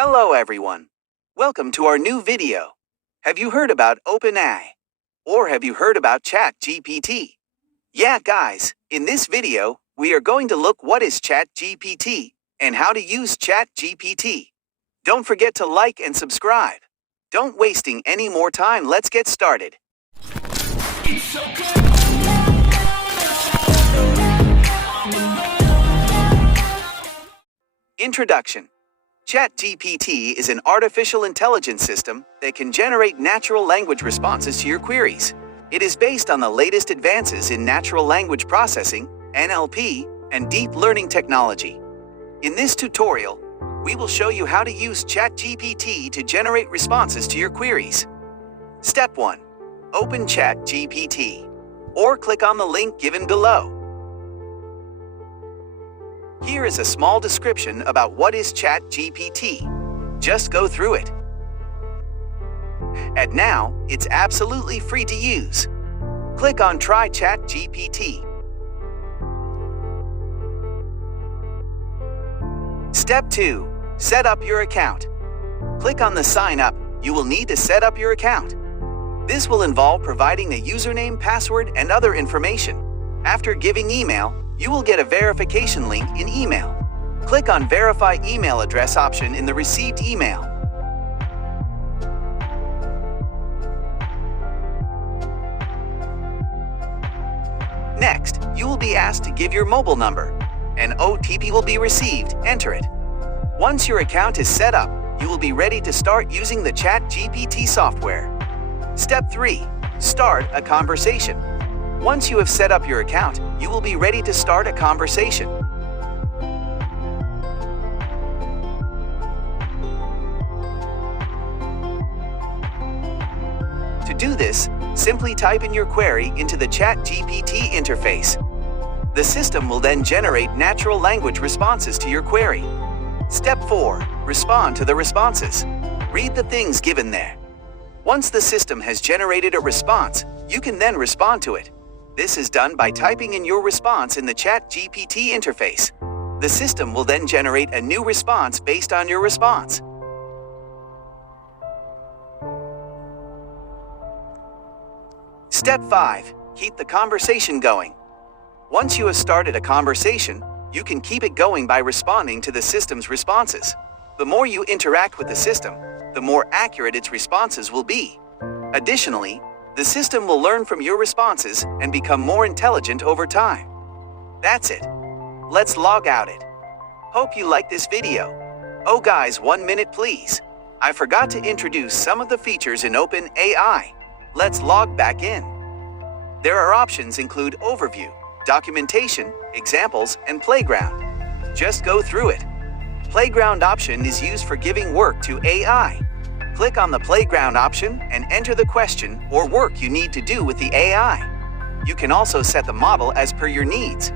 Hello everyone. Welcome to our new video. Have you heard about OpenAI? Or have you heard about CHAT GPT? Yeah guys, in this video, we are going to look what is CHAT GPT and how to use CHAT GPT. Don't forget to like and subscribe. Don't wasting any more time, let's get started. Introduction. CHAT GPT is an artificial intelligence system that can generate natural language responses to your queries. It is based on the latest advances in natural language processing, NLP, and deep learning technology. In this tutorial, we will show you how to use CHAT GPT to generate responses to your queries. Step 1. Open CHAT GPT, or click on the link given below. Here is a small description about what is CHAT GPT. Just go through it. And now, it's absolutely free to use. Click on Try CHAT GPT. Step 2. Set up your account. Click on the Sign Up. You will need to set up your account. This will involve providing a username, password, and other information. After giving email, you will get a verification link in email. Click on Verify Email Address option in the received email. Next, you will be asked to give your mobile number. An OTP will be received. Enter it. Once your account is set up, you will be ready to start using the CHAT GPT software. Step 3. Start a conversation. Once you have set up your account, you will be ready to start a conversation. To do this, simply type in your query into the CHAT GPT interface. The system will then generate natural language responses to your query. Step 4. Respond to the responses. Read the things given there. Once the system has generated a response, you can then respond to it. This is done by typing in your response in the CHAT GPT interface. The system will then generate a new response based on your response. Step 5. Keep the conversation going. Once you have started a conversation, you can keep it going by responding to the system's responses. The more you interact with the system, the more accurate its responses will be. Additionally, the system will learn from your responses and become more intelligent over time. That's it. Let's log out it. Hope you like this video. Oh guys, 1 minute please. I forgot to introduce some of the features in OpenAI. Let's log back in. There are options include Overview, Documentation, Examples, and Playground. Just go through it. Playground option is used for giving work to AI. Click on the Playground option and enter the question or work you need to do with the AI. You can also set the model as per your needs.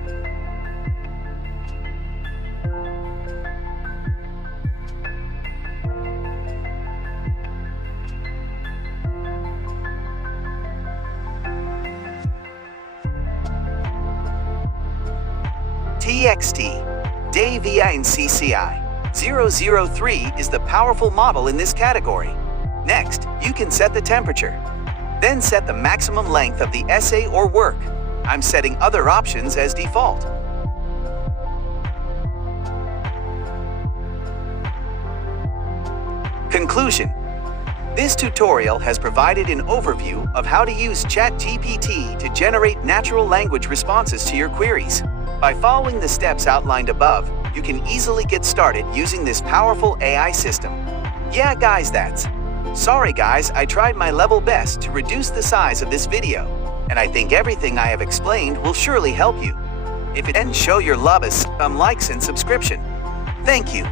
TXT, DAVINCCI 003 is the powerful model in this category. Next, you can set the temperature. Then set the maximum length of the essay or work. I'm setting other options as default. Conclusion. This tutorial has provided an overview of how to use CHAT GPT to generate natural language responses to your queries. By following the steps outlined above, you can easily get started using this powerful AI system. Yeah guys, that's. Sorry guys, I tried my level best to reduce the size of this video, and I think everything I have explained will surely help you. If it didn't, show your love as some likes and subscription. Thank you.